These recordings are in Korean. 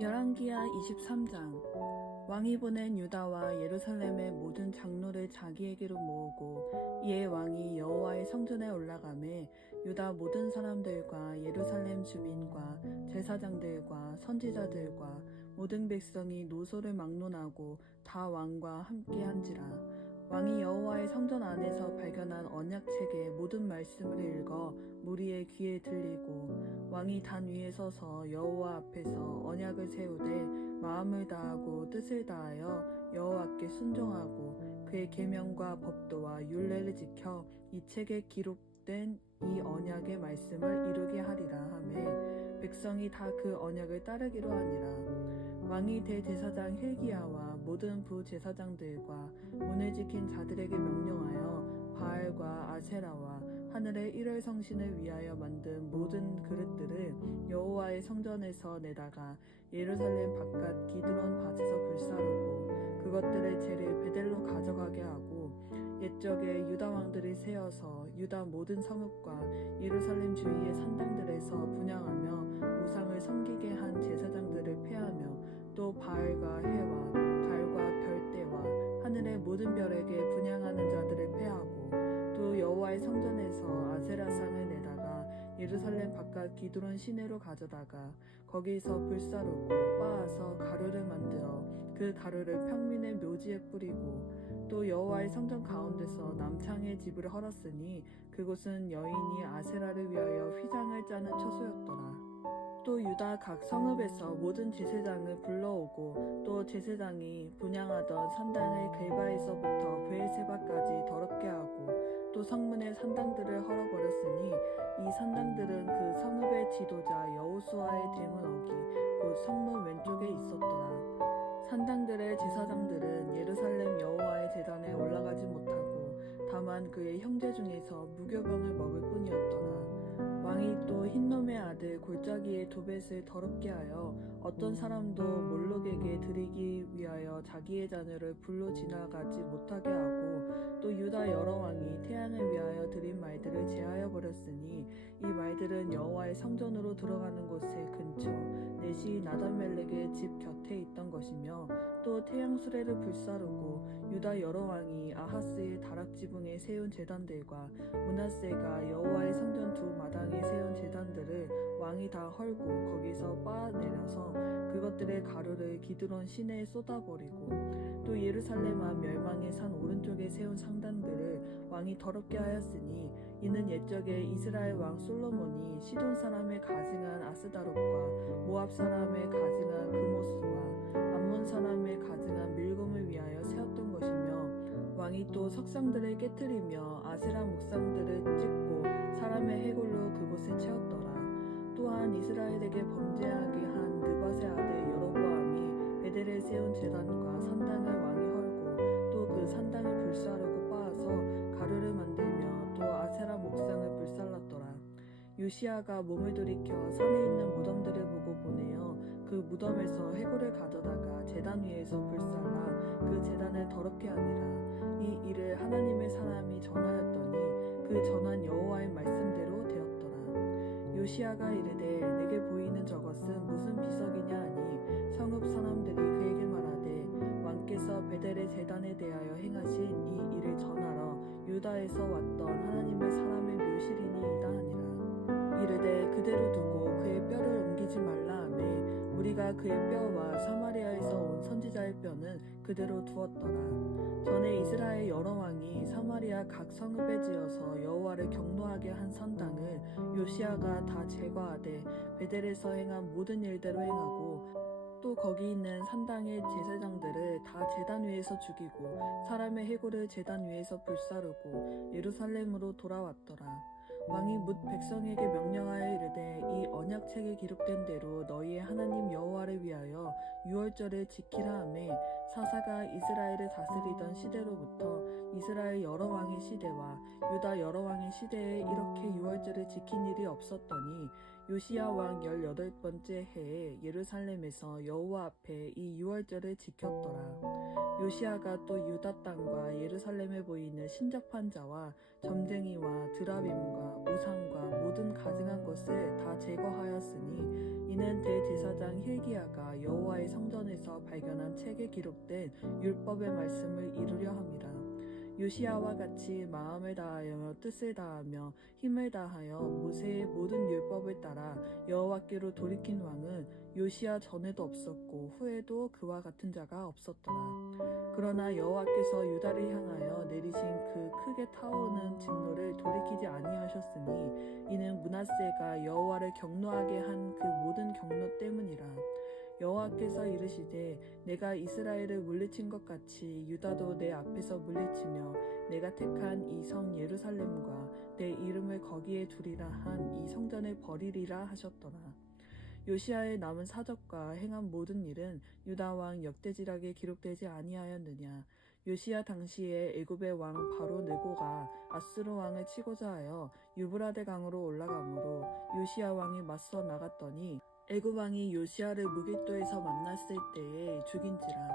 열왕기하 23장. 왕이 보낸 유다와 예루살렘의 모든 장로를 자기에게로 모으고 이에 왕이 여호와의 성전에 올라가매 유다 모든 사람들과 예루살렘 주민과 제사장들과 선지자들과 모든 백성이 노소를 막론하고 다 왕과 함께 한지라. 왕이 여호와의 성전 안에서 발견한 언약책의 모든 말씀을 읽어 무리의 귀에 들리고 왕이 단 위에 서서 여호와 앞에서 언약을 세우되 마음을 다하고 뜻을 다하여 여호와께 순종하고 그의 계명과 법도와 율례를 지켜 이 책에 기록된 이 언약의 말씀을 이루게 하리라 하매 백성이 다 그 언약을 따르기로 하니라. 왕이 대제사장 힐기야와 모든 부제사장들과 문을 지킨 자들에게 명령하여 바알과 아세라와 하늘의 일월 성신을 위하여 만든 모든 그릇들을 여호와의 성전에서 내다가 예루살렘 바깥 기드론 밭에서 불사르고 그것들의 재를 베델로 가져가게 하고 옛적에 유다 왕들이 세어서 유다 모든 성읍과 예루살렘 주위의 산당들에서 분향하며 우상을 섬기게 한 제사장들을 폐하며 또 바알과 해와 달과 별대와 하늘의 모든 별에게 분향하는 자들을 폐하고 또 여호와의 성전에서 아세라상을 내다가 예루살렘 바깥 기드론 시내로 가져다가 거기서 불사르고 빻아서 가루를 만들어 그 가루를 평민의 묘지에 뿌리고 또 여호와의 성전 가운데서 남창의 집을 헐었으니 그곳은 여인이 아세라를 위하여 휘장을 짜는 처소였더라. 또 유다 각 성읍에서 모든 제사장을 불러오고 또 제사장이 분향하던 산당의 겔바에서부터 브엘세바까지 더럽게 하고 또 성문의 산당들을 헐어버렸으니 이 산당들은 그 성읍의 지도자 여호수아의 대문 어기 곧 성문 왼쪽에 있었더라. 산당들의 제사장들은 예루살렘 여호와의 제단에 올라가지 못하고 다만 그의 형제 중에서 무교병을 먹을 뿐이었더라. 왕이 또 흰놈의 아들 골짜기의 도벳을 더럽게 하여 어떤 사람도 몰록에게 드리기 위하여 자기의 자녀를 불로 지나가지 못하게 하고 또 유다 여러 왕이 태양을 위하여 드린 말들을 제하여 버렸으니 이 말들은 여호와의 성전으로 들어가는 곳의 근처 내시 나단멜렉의 집 곁에 있던 것이며 또 태양 수레를 불사르고 유다 여러 왕이 아하스의 다락지붕에 세운 제단들과 므낫세가 여호와의 성전 두 마당에 세운 제단들을 왕이 다 헐고 거기서 빻아내려서 그것들의 가루를 기드론 시내에 쏟아버리고 또 예루살렘 앞 멸망의 산 오른쪽에 세운 상단들을 왕이 더럽게 하였으니 이는 옛적에 이스라엘 왕 솔로몬이 시돈 사람의 가증한 아스다롯과 모압 사람의 가증한 그모스와 암몬 사람의 가증한 밀곰을 위하여 세웠던 것이며 왕이 또 석상들을 깨뜨리며 아세라 목상들을 찍고 사람의 해골로 그곳을 채웠더라. 또한 이스라엘에게 범죄하게 한 느밧의 아들 여로보암이 베델에 세운 제단과 산당을 왕이 헐고 또 그 산당을 불사르고 빻아서 가루를 만들며 또 아세라 목상을 불살랐더라. 요시야가 몸을 돌이켜 산에 있는 무덤들을 보고 보내어 그 무덤에서 해골을 가져다가 제단 위에서 불살라 그 제단을 더럽게 하니라. 이 일을 하나님의 사람이 전하였더니 그 전한 여호와의 말씀대로 되었더라. 요시야가 이르되 내게 보이는 저것은 무슨 비석이냐 하니 성읍 사람들이 그에게 말하되 왕께서 베델의 제단에 대하여 행하신 이 일을 전하러 유다에서 왔던 하나님의 사람의 묘실이니이다 하니라. 이르되 그대로 두고 그의 뼈를 옮기지 말라 하매 우리가 그의 뼈와 사마리아에서 온 선지자의 뼈는 그대로 두었더라. 전에 이스라엘 여러 왕이 사마리아 각 성읍에 지어서 여호와를 경노하게 한 산당을 요시야가 다 제거하되 베델에서 행한 모든 일대로 행하고 또 거기 있는 산당의 제사장들을 다 제단 위에서 죽이고 사람의 해골을 제단 위에서 불사르고 예루살렘으로 돌아왔더라. 왕이 뭇 백성에게 명령하여 이르되 이 언약책에 기록된 대로 너희의 하나님 여호와를 위하여 유월절을 지키라 하매 사사가 이스라엘을 다스리던 시대로부터 이스라엘 여러 왕의 시대와 유다 여러 왕의 시대에 이렇게 유월절을 지킨 일이 없었더니 요시야 왕 18번째 해에 예루살렘에서 여호와 앞에 이 유월절을 지켰더라. 요시야가 또 유다 땅과 예루살렘에 보이는 신접한 자와 점쟁이와 드라빔과 우상과 모든 가증한 것을 다 제거하였으니 이는 대제사장 힐기야가 여호와의 성전에서 발견한 책에 기록된 율법의 말씀을 이루려 함이라. 요시야와 같이 마음을 다하여 뜻을 다하며 힘을 다하여 모세의 모든 율법을 따라 여호와께로 돌이킨 왕은 요시야 전에도 없었고 후에도 그와 같은 자가 없었더라. 그러나 여호와께서 유다를 향하여 내리신 그 크게 타오르는 진노를 돌이키지 아니하셨으니 이는 므낫세가 여호와를 경노하게 한 그 모든 경노 때문이라. 여호와께서 이르시되 내가 이스라엘을 물리친 것 같이 유다도 내 앞에서 물리치며 내가 택한 이 성 예루살렘과 내 이름을 거기에 두리라 한 이 성전을 버리리라 하셨더라. 요시야의 남은 사적과 행한 모든 일은 유다 왕 역대지락에 기록되지 아니하였느냐. 요시야 당시에 애굽의 왕 바로 느고가 아수르 왕을 치고자 하여 유브라데 강으로 올라가므로 요시야 왕이 맞서 나갔더니 애굽 왕이 요시야를 무깃도에서 만났을 때에 죽인지라.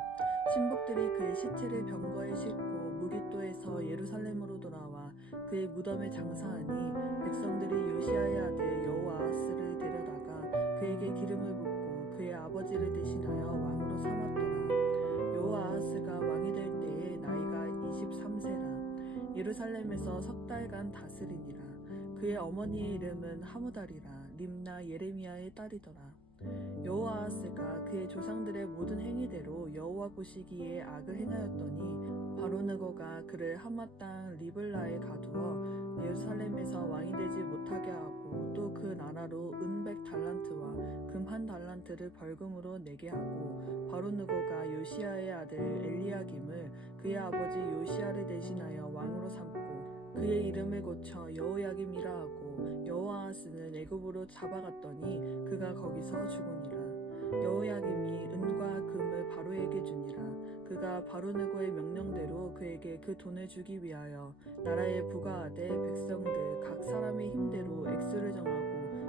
신복들이 그의 시체를 병거에 싣고 무깃도에서 예루살렘으로 돌아와 그의 무덤에 장사하니 백성들이 요시야의 아들 여호아하스를 데려다가 그에게 기름을 붓고 그의 아버지를 대신하여 왕으로 삼았더라. 여호아하스가 왕이 될 때에 나이가 23세라. 예루살렘에서 석 달간 다스리니라. 그의 어머니의 이름은 하무달이라. 림나 예레미야의 딸이더라. 여호아하스가 그의 조상들의 모든 행위대로 여호와 보시기에 악을 행하였더니 바로 느고가 그를 하맛 땅 리블라에 가두어 예루살렘에서 왕이 되지 못하게 하고 또 그 나라로 은 100달란트와 금 1달란트를 벌금으로 내게 하고 바로 느고가 요시야의 아들 엘리야김을 그의 아버지 요시야를 대신하여 왕으로 삼고 그의 이름을 고쳐 여호야김이라 하고 여호아하스는 애굽으로 잡아갔더니 그가 거기서 죽으니라. 여호야김이 은과 금을 바로에게 주니라. 그가 바로 느고의 명령대로 그에게 그 돈을 주기 위하여 나라에 부과하되 백성들 각 사람의 힘대로 액수를 정하고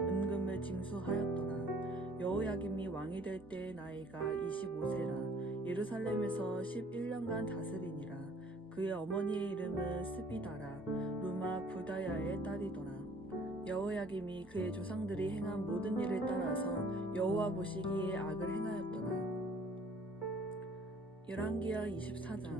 은금을 징수하였더라. 여호야김이 왕이 될 때의 나이가 25세라. 예루살렘에서 11년간 다스리니라. 그의 어머니의 이름은 스비다라. 루마 부다야의 딸이더라. 여호야김이 그의 조상들이 행한 모든 일을 따라서 여호와 보시기에 악을 행하였더라. 열왕기하 24장.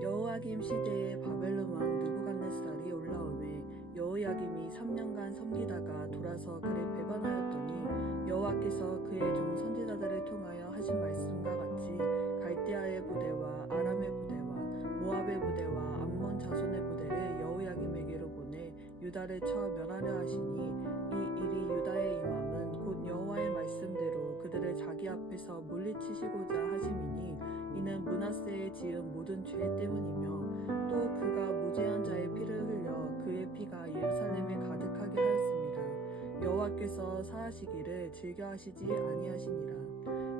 여호야김 시대에 바벨론 왕 느부갓네살이 올라오매 여호야김이 3년간 섬기다가 돌아서 그를 배반하였더니 여호와께서 그의 종 선지자들을 통하여 하신 말씀과 같이 갈대아의 부대와 아람의 부대와 모압의 부대와 암몬 자손의 부대를 여호야김에게로 보내 유다를 쳐 멸하려 하시니 이 일이 유다에 임함은 곧 여호와의 말씀대로 그들을 자기 앞에서 물리치시고자 하심이니 이는 므낫세의 지은 모든 죄 때문이며 또 그가 무죄한 자의 피를 흘려 그의 피가 예루살렘에 가득하게 하였습니다. 여호와께서 사하시기를 즐겨하시지 아니하시니라.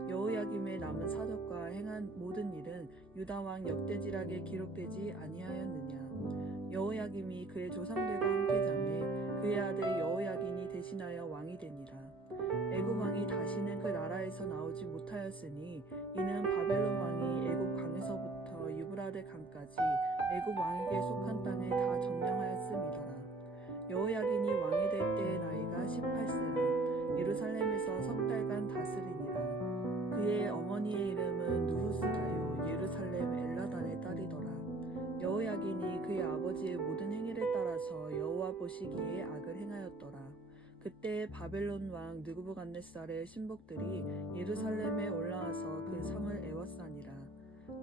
여호야김의 남은 사적과 행한 모든 일은 유다 왕 역대지락에 기록되지 아니하였느냐. 여호야김이 그의 조상들과 함께 잠에 그의 아들 여호야긴이 대신하여 왕이 되니라. 애굽 왕이 다시는 그 나라에서 나오지 못하였으니 이는 바벨론 왕이 애굽 강에서부터 유브라데 강까지 애굽 왕에게 속한 땅을 다 점령하였음이더라. 여호야긴이 왕이 될 때의 나이가 18세라. 예루살렘에서 석 달간 다스리니라. 그의 어머니의 이름은 누후스라요. 예루살렘 엘라단의 딸이더라. 여호야긴이 그의 아버지의 모든 행위를 따라서 여호와 보시기에 악을 행하였더라. 그때 바벨론 왕 느부갓네살의 신복들이 예루살렘에 올라와서 그 성을 애워싸니라.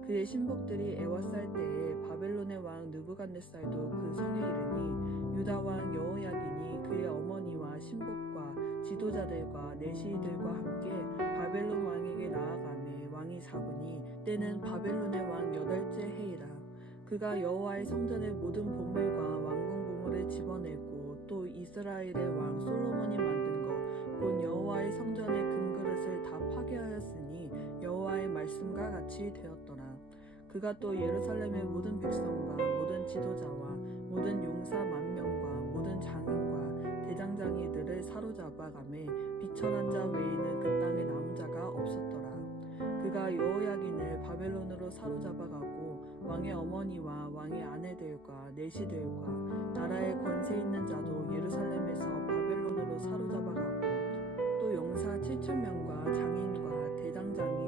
그의 신복들이 애워쌀 때에 바벨론의 왕 느부갓네살도 그 성에 이르니 유다 왕 여호야긴이 그의 어머니와 신복과 지도자들과 내시들과 함께 바벨론 왕에게 나아가매 왕이 잡으니 때는 바벨론의 왕 8째 해이라. 그가 여호와의 성전의 모든 보물과 왕궁 보물을 집어내고 또 이스라엘의 왕 솔로몬이 만든 것 곧 여호와의 성전의 금그릇을 다 파괴하였으니 여호와의 말씀과 같이 되었더라. 그가 또 예루살렘의 모든 백성과 모든 지도자와 모든 용사 10,000명과 모든 장인과 대장장이들을 사로잡아 가매 비천한 자 외에는 그 땅에 남은 자가 없었더라. 그가 여호야긴을 바벨론으로 사로잡아 가고 왕의 어머니와 왕의 아내들과 내시들과 나라의 권세 있는 자도 예루살렘에서 바벨론으로 사로잡아 가고 또 용사 7,000명과 장인과 대장장이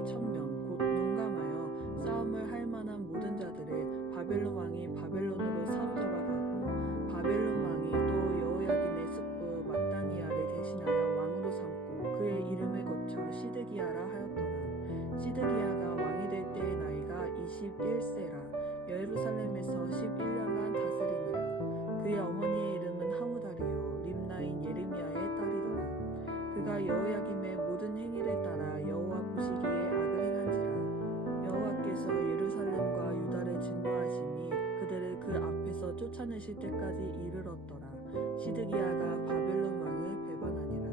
그가 여호야김의 모든 행위를 따라 여호와 보시기에 악을 행한지라. 여호와께서 예루살렘과 유다를 진노하심이 그들을 그 앞에서 쫓아내실 때까지 이르렀더라. 시드기야가 바벨론 왕을 배반하니라.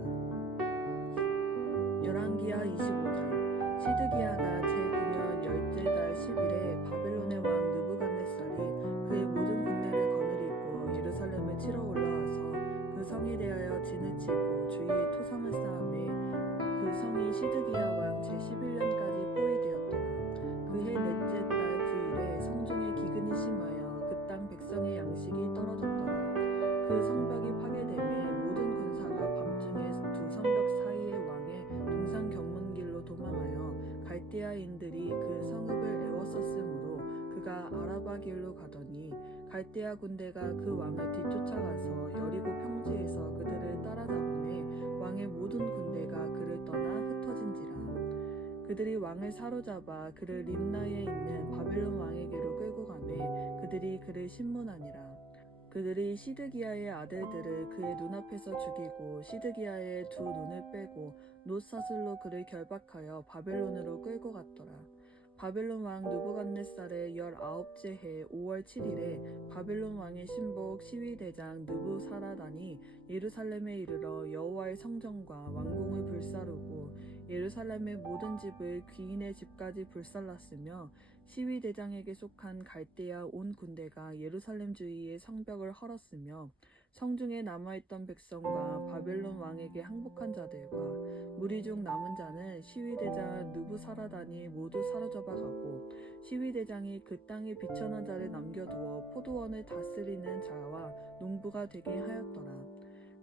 열왕기하 25장. 시드기야가 제9년 열째 달 10일에 바벨론의 왕 느부갓네살이 그의 모든 군대를 거느리고 예루살렘을 치러 올라와서 그 성에 대하여 진을 치고 주위에 토성을 쌓으매 그 성이 시드기야 왕 제11년까지 포위되었더라. 그해 넷째 달 9일에 성중에 기근이 심하여 그 땅 백성의 양식이 떨어졌더라. 그 성벽이 파괴되매 모든 군사가 밤중에 두 성벽 사이의 왕의 동상 경문길로 도망하여 갈대아인들이 그 성읍을 에워쌌으므로 그가 아라바 길로 가더니 갈대아 군대가 그 왕을 뒤쫓아가서 여리고 평지에서 그들을 따라잡음에 왕의 모든 군대가 그를 떠나 흩어진지라. 그들이 왕을 사로잡아 그를 림나에 있는 바벨론 왕에게로 끌고 가매 그들이 그를 신문하니라. 그들이 시드기야의 아들들을 그의 눈앞에서 죽이고 시드기야의 두 눈을 빼고 놋사슬로 그를 결박하여 바벨론으로 끌고 갔더라. 바벨론 왕 느부갓네살의 19째 해 5월 7일에 바벨론 왕의 신복 시위대장 느부사라단이 예루살렘에 이르러 여호와의 성전과 왕궁을 불사르고 예루살렘의 모든 집을 귀인의 집까지 불살랐으며 시위대장에게 속한 갈대아 온 군대가 예루살렘 주위의 성벽을 헐었으며 성중에 남아있던 백성과 바벨론 왕에게 항복한 자들과 무리 중 남은 자는 시위대장 느부사라단이 모두 사로잡아 가고 시위대장이 그 땅에 비천한 자를 남겨두어 포도원을 다스리는 자와 농부가 되게 하였더라.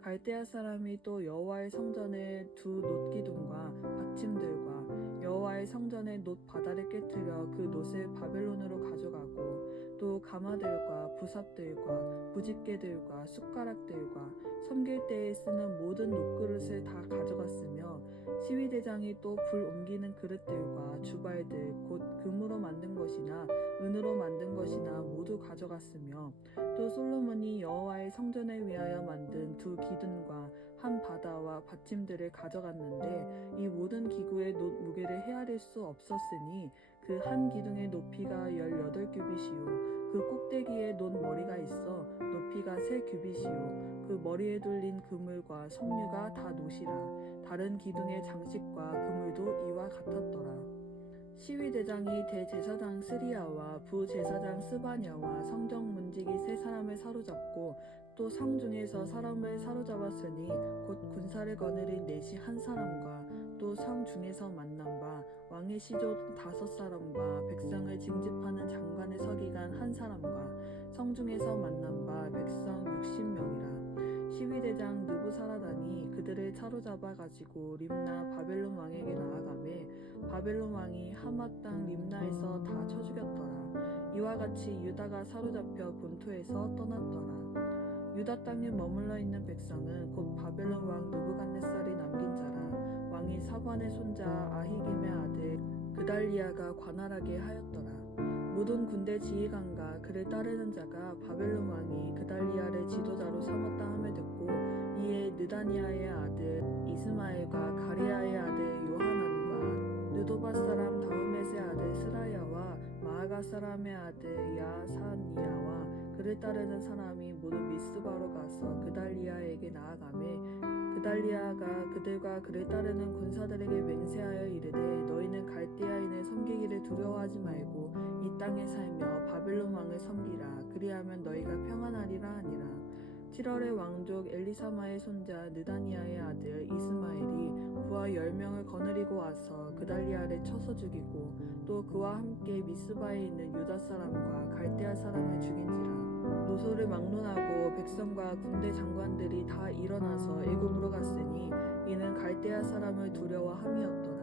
갈대아 사람이 또 여호와의 성전의 두 놋기둥과 받침들과 여호와의 성전의 놋 바다를 깨뜨려 그 놋을 바벨론으로 가져가고 또 가마들과 부삽들과 부집개들과 숟가락들과 섬길 때에 쓰는 모든 놋그릇을 다 가져갔으며 시위대장이 또 불 옮기는 그릇들과 주발들 곧 금으로 만든 것이나 은으로 만든 것이나 모두 가져갔으며 또 솔로몬이 여호와의 성전을 위하여 만든 두 기둥과 한 바다와 받침들을 가져갔는데 이 모든 기구의 놋 무게를 헤아릴 수 없었으니 그 한 기둥의 높이가 18규빗이요 그 꼭대기에 놋 머리가 있어 높이가 3규빗이요 그 머리에 둘린 그물과 석류가 다 놋이라. 다른 기둥의 장식과 그물도 이와 같았더라. 시위대장이 대제사장 스리야와 부제사장 스바냐와 성정 문지기 3사람을 사로잡고 또 성중에서 사람을 사로잡았으니 곧 군사를 거느린 넷이 1사람과 또 성중에서 만난 바 왕의 시조 5사람과 백성을 징집하는 장관의 서기관 1사람과 성중에서 만난 바 백성 60명이라. 시위대장 느부사라단이 그들을 사로잡아 가지고 림나 바벨론 왕에게 나아가매 바벨론 왕이 하마 땅 림나에서 다 쳐 죽였더라. 이와 같이 유다가 사로잡혀 본토에서 떠났더라. 유다 땅에 머물러 있는 백성은 곧 바벨론 왕 느부갓네살이 남긴 자라. 왕이 사반의 손자 아히김의 아들 그달리아가 관할하게 하였더라. 모든 군대 지휘관과 그를 따르는 자가 바벨론 왕이 그달리아를 지도자로 삼았다 함을 듣고 이에 느다니아의 아들 이스마엘과 가레아의 아들 요하난과 느도밧 사람 다우멧의 아들 스라야와 마아가 사람의 아들 야사니아와 그를 따르는 사람이 모두 미스바로 가서 그달리아에게 나아가매 그달리아가 그들과 그를 따르는 군사들에게 맹세하여 이르되 너희는 갈대아인을 섬기기를 두려워하지 말고 이 땅에 살며 바벨론 왕을 섬기라. 그리하면 너희가 평안하리라 하니라. 7월에 왕족 엘리사마의 손자 느다니아의 아들 이스마엘이 부하 10명을 거느리고 와서 그달리아를 쳐서 죽이고 또 그와 함께 미스바에 있는 유다 사람과 갈대아 사람을 죽인지라. 노소를 막론하고 백성과 군대 장관들이 다 일어나서 애굽으로 갔으니 이는 갈대아 사람을 두려워함이었더라.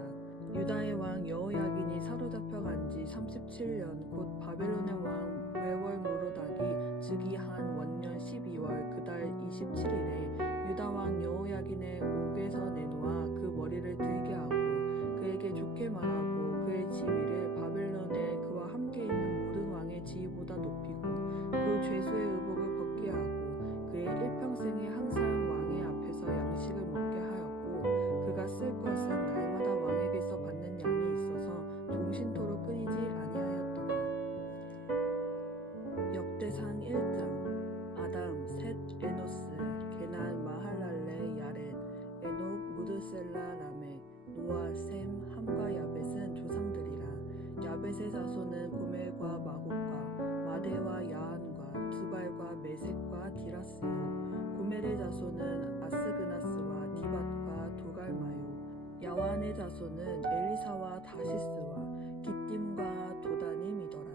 유다의 왕 여호야긴이 사로잡혀간 지 37년 곧 바벨론의 왕 외월 모로닥이 즉위한 원년 12월 그달 27일에 유다 왕 여호야긴의 옥에서 내놓아 그 머리를 들게 하고 그에게 좋게 말하고 그의 지위를 바벨론에 그와 함께 있는 모든 왕의 지위보다 높이고 그 죄수의 의복을 벗게 하고 그의 일평생에 항상 왕의 앞에서 양식을 먹게 하였고 무드셀라 라멕 노아 셈 함과 야벳은 조상들이라. 야벳의 자손은 고멜과 마곡과 마대와 야한과 두발과 메색과 디라스요. 고멜의 자손은 아스그나스와 디밧과 도갈마요. 야완의 자손은 엘리사와 다시스와 깃딤과 도다님이더라.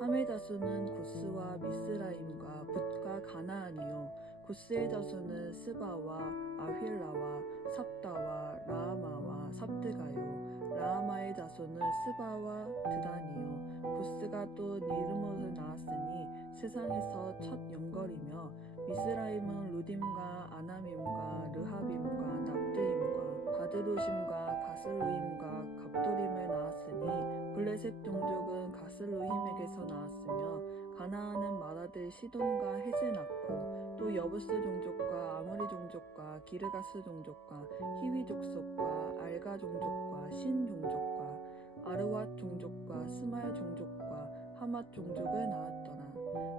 함의 자손은 구스와 미스라임과 붓과 가나안이요. 구스의 자손은 스바와 아휠라와 삽다와 라하마와 삽드가요. 라하마의 자손은 스바와 드단이요. 구스가 또 니르못을 낳았으니 세상에서 첫 영걸이며 미스라임은 루딤과 아나밈과 르하빔과 납드임과 바드루심과 가슬루임과 갑도림을 낳았으니 블레셋 종족은 가슬루힘에게서 나왔으며 가나안은 맏아들 시돈과 헷을 낳고 또 여부스 종족과 아모리 종족과 기르가스 종족과 히위 족속과 알가 종족과 신 종족과 아르왓 종족과 스말 종족과 하맛 종족을 낳았더라.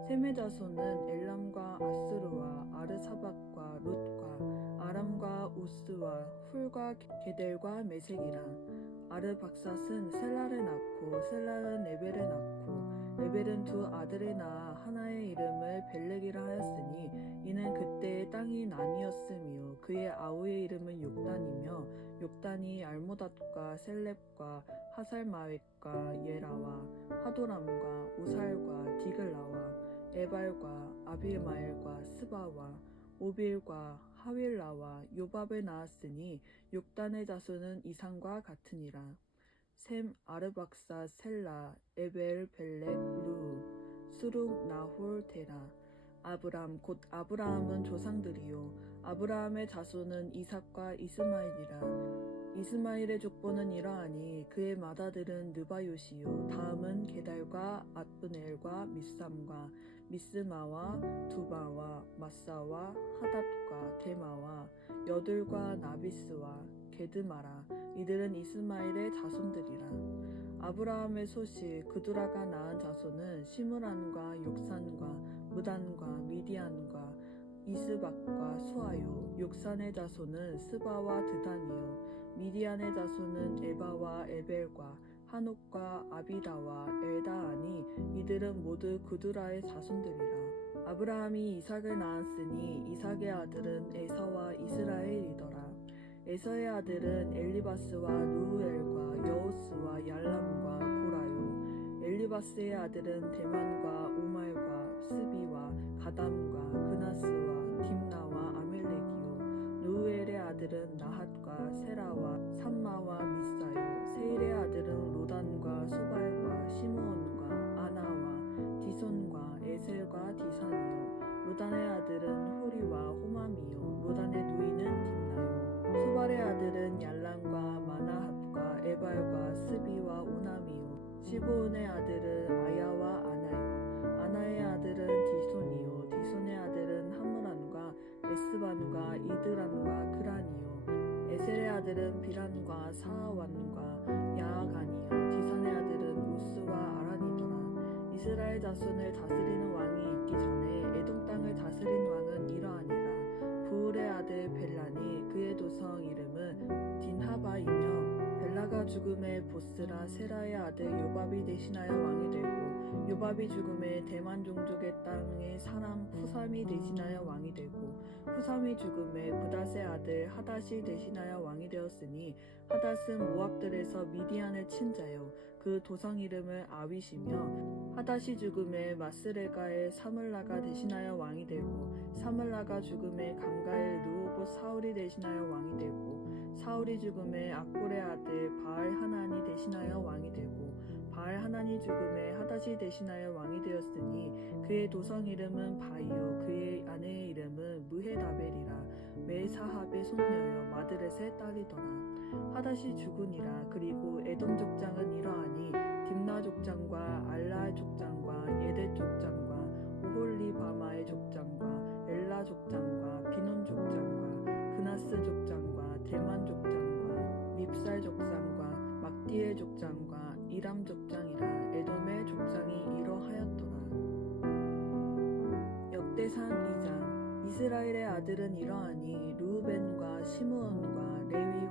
셈의 자손은 엘람과 아스루와 아르사박과 룻과 아람과 우스와 훌과 게델과 메색이라. 아르박삿은 셀라를 낳고 셀라는 에벨을 낳고 에벨은 두 아들을 낳아 하나의 이름을 벨렉이라 하였으니 이는 그때의 땅이 나뉘었으며 그의 아우의 이름은 욕단이며 욕단이 알모닷과 셀렙과 하살마웻과 예라와 하도람과 우살과 디글라와 에발과 아빌마엘과 스바와 오빌과 하윌라와 요밥을 낳았으니 욕단의 자손은 이상과 같으니라. 셈 아르박삿 셀라 에벨 벨렉 루 수룩 나홀 데라. 아브람 곧 아브라함은 조상들이요 아브라함의 자손은 이삭과 이스마엘이라. 이스마엘의 족보는 이러하니 그의 맏아들은 느바요시요 다음은 게달과 앗브넬과 미삼과 미스마와 두바와 마사와 하닷과 데마와 여둘과 나비스와 게드마라. 이들은 이스마엘의 자손들이라. 아브라함의 소식 그두라가 낳은 자손은 시므란과 욕산과 무단과 미디안과 이스박과 수아요. 욕산의 자손은 스바와 드단이요. 미디안의 자손은 에바와 에벨과 한옥과 아비다와 엘다하니 이들은 모두 그두라의 자손들이라. 아브라함이 이삭을 낳았으니 이삭의 아들은 에서와 이스라엘이더라. 에서의 아들은 엘리바스와 루우엘과 여호스와 얄람과 고라요. 엘리바스의 아들은 데만과 오말과 스비와 가담과 그나스와 딥나와 아멜렉이요. 루우엘의 아들은 나핫과 세라와 삼마와 미사요. 세일의 아들은 로단과 소발과 시므온과 아나와 디손과 에셀과 디산이요. 로단의 아들은 호리와 호맘이요. 로단의 누이는 딥나요. 소발의 아들은 얄람과 마나핫과 에발과 스비와 오남이요. 시브온의 아들은 아야와 아나요. 아나의 아들은 디손이요. 디손의 아들은 하므란과 에스반과 이드란과 그란이요. 에셀의 아들은 비란과 사아완과 야아간이요. 디산의 아들은 우스와 아란이더라. 이스라엘 자손을 다스리는 왕이 있기 전에 에돔 땅을 다스린 왕은 이러하니라. 부울의 아들 벨란이 그의 도성 이름은 딘하바이며 벨라가 죽음에 보스라 세라의 아들 요밥이 대신하여 왕이 되고 요밥이 죽음에 대만 종족의 땅의 사람 후삼이 대신하여 왕이 되고 후삼이 죽음에 부닷의 아들 하닷이 대신하여 왕이 되었으니 하닷은 모압들에서 미디안을 친 자요 그 도성 이름을 아윗이며 하닷이 죽음에 마스레가의 사물라가 대신하여 왕이 되고 사물라가 죽음에 강가의 르호봇 사울이 대신하여 왕이 되고 사울이 죽음에 악볼의 아들 바알 하나니 대신하여 왕이 되고 바알 하나니 죽음에 하닷이 대신하여 왕이 되었으니 그의 도성 이름은 바이요 그의 아내의 이름은 무헤다벨이라. 메사합의 손녀여 마드렛의 딸이더라. 하닷이 죽으니라. 그리고 에돔 족장은 이러하니 딥나 족장과 알라 족장과 예뎃 족장과 오홀리바마의 족장과 엘라 족장과 비논 족장과 그나스 족장과 대만 족장과 밉살 족장과 막디의 족장과 이람 족장이라. 에돔의 족장이 이러하였더라. 역대상 2장. 이스라엘의 아들은 이러하니 르우벤과 시므온과 레위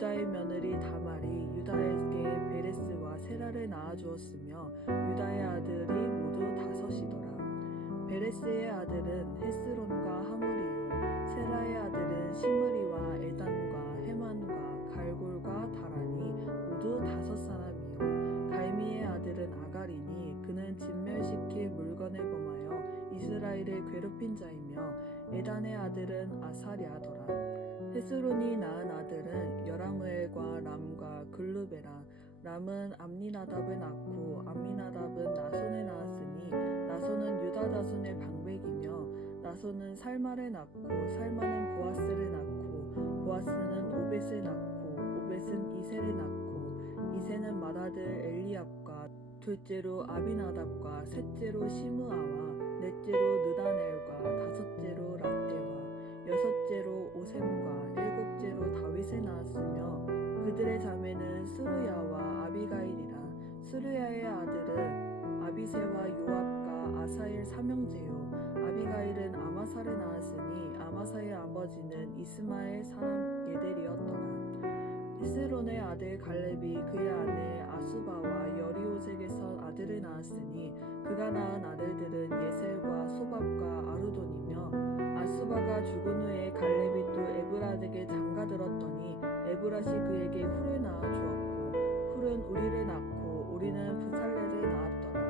유다의 며느리 다말이 유다에게 베레스와 세라를 낳아주었으며 유다의 아들이 모두 5이더라. 베레스의 아들은 헤스론과 하물이요 세라의 아들은 시므리와 에단과 헤만과 갈골과 다라니 모두 5사람이요 갈미의 아들은 아갈이니 그는 진멸시킬 물건을 범하여 이스라엘을 괴롭힌 자이며 에단의 아들은 아사랴더라. 헤스론이 낳은 아들은 여라무엘과 람과 글루베라. 람은 암미나답을 낳고 암미나답은 나손을 낳았으니 나손은 유다 자손의 방백이며 나손은 살마를 낳고 살마는 보아스를 낳고 보아스는 오벳을 낳고 오벳은 이세를 낳고 이세는 맏아들 엘리압과 둘째로 아비나답과 셋째로 시므아와 넷째로 느다넬과 다섯째로 рат대와 여섯째로 오셈과 일곱째로 다윗을 낳았으며 그들의 자매는 스루야와 아비가일이라. 스루야의 아들은 아비새와 요압과 아사엘 삼형제요 아비가일은 아마사를 낳았으니 아마사의 아버지는 이스마엘 사람 예델이었더라. 헤스론의 아들 갈렙이 그의 아내 아수바와 여리오색에서 아들을 낳았으니 그가 낳은 아들들은 예셀과 소밥과 아루돈이며 아수바가 죽은 후에 갈렙이 또 에브라에게 장가들었더니 에브라시 그에게 훌을 낳아주었고 훌은 우리를 낳고 우리는 부살레를 낳았더라.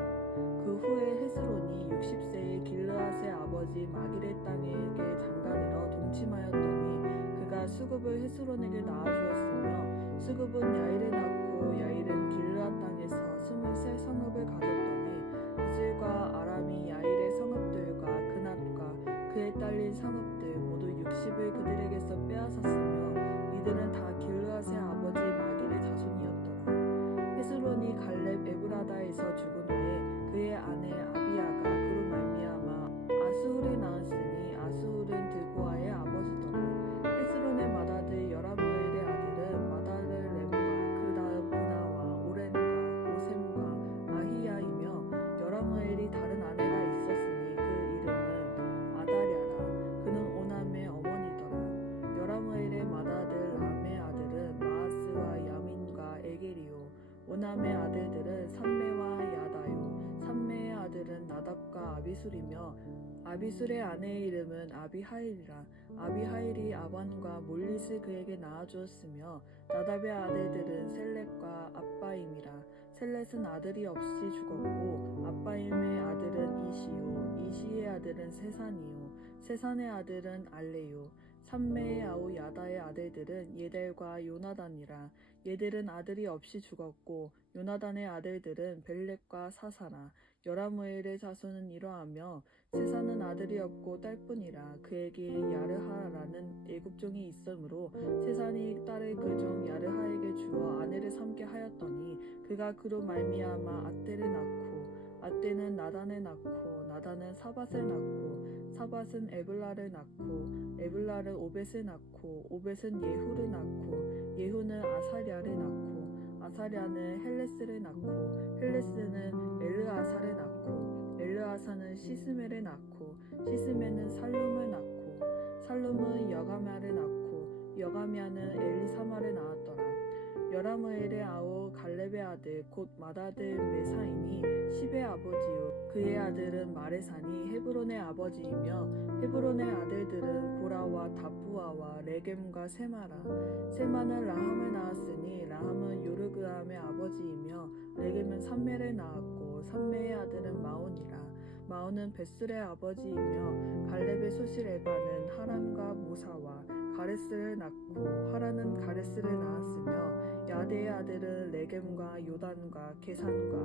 그 후에 헤스론이 60세의 길르앗의 아버지 마기레 땅에게 장가들어 동침하였더니 그가 수굽을 헤스론에게 낳아주었으며 수굽은 야일을 낳고 야일은 길르앗 땅에서 20세 성읍을 가졌더니 이슬과 아람이 야일의 성읍들과 그낫과 그에 딸린 성읍들 모두 60을 그들에게서 빼앗았으며 이들은 다 길르앗의 아버지 마길의 자손이었더라. 헤스론이 갈렙 에브라다에서 죽은 후에 그의 아내 아비야가 그로 말미암아 아스훌을 낳았으니 아스훌은 드고아의 아버지더라. 헤스론의 맏아들 여라무엘의 아들은 맏아들 렘과 그 다음 브나와 오렌과 오셈과 아히야이며 여라무엘이 다른 아내가 있었으니 그 이름은 아다랴라. 그는 오남의 어머니더라. 여라무엘의 맏아들 람의 아들은 마아스와 야민과 에게리요 오남의 아들들은 삼메와 야다요 삼메의 아들은 나답과 아비술이며 아비술의 아내의 이름은 아비하일이라. 아비하일이 아반과 몰릿을 그에게 낳아주었으며 나답의 아들들은 셀렛과 아빠임이라. 셀렛은 아들이 없이 죽었고 아빠임의 아들은 이시요 이시의 아들은 세산이요 세산의 아들은 알레요 삼메의 아우 야다의 아들들은 예델과 요나단이라. 예델은 아들이 없이 죽었고 요나단의 아들들은 벨렉과 사사라. 여라무엘의 자손은 이러하며 세산은 아들이 없고 딸뿐이라. 그에게 야르하라는 애국종이 있으므로 세산이 딸을 그종 야르하에게 주어 아내를 삼게 하였더니 그가 그로 말미암아 앗대를 낳고 앗대는 나단을 낳고 나단은 사밧을 낳고 사밧은 에블라를 낳고 에블라는 오벳을 낳고 오벳은 예후를 낳고 예후는 아사랴를 낳고 아사랴는 헬레스를 낳고 헬레스는 엘르아사를 낳고 엘르아사는 시스메를 낳고 시스메는 살룸을 낳고 살룸은 여가미아를 낳고 여가미아는 엘리사마를 낳았더라. 여라무엘의 아우 갈렙의 아들 곧 맏아들 메사이니 십의 아버지요 그의 아들은 마레산이 헤브론의 아버지이며 헤브론의 아들들은 고라와 다부아와 레겜과 세마라. 세마는 라함을 낳았으니 라함은 요르그암의 아버지이며 레겜은 삼메를 낳았고 삼메의 아들은 마온이라. 마온은 벳술의 아버지이며 갈렙의 소실 에바는 하란과 모사와 가레스를 낳고 하란은 가레스를 낳았으며 야데의 아들은 레겜과 요단과 게산과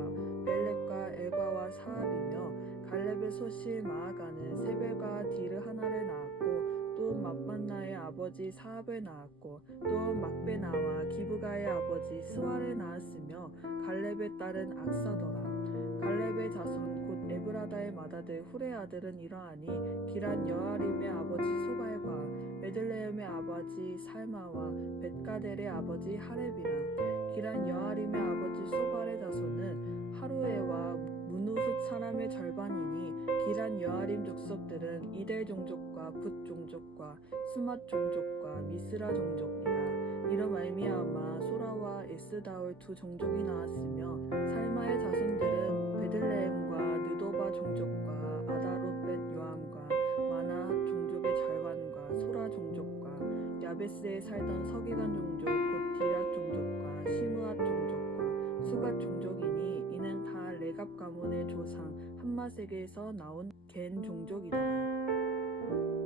멜렉과 엘과와 사압이며 갈렙의 소실 마아가는 세벨과 디르 하나를 낳았고 또 막반나의 아버지 사압을 낳았고 또 막베나와 기브가의 아버지 스와를 낳았으며 갈렙의 딸은 악사더라. 갈렙의 자손 곧 에브라다의 맏아들 훌의 아들은 이러하니 기란 여아림의 아버지 소발과 메들레헴의 아버지 살마와 벳가델의 아버지 하렙이라. 기란 여아림의 아버지 소발의 자손은 하루에와 무누훗 사람의 절반이니 기란 여아림 족속들은 이델 종족과 붓 종족과 스맛 종족과 미스라 종족이라. 이로 말미암아 소라와 에스다올 두 종족이 나왔으며 살마의 자손들은 베들레헴과 느도바 종족과 아다롯벳 요암과 마나 종족의 절반과 소라 종족과 야베스에 살던 서기관 종족 곧 디략 종족과 시므앗 종족과 수갓 종족이니 이는 다 레갑 가문의 조상 함맛에게서 나온 겐 종족이더라.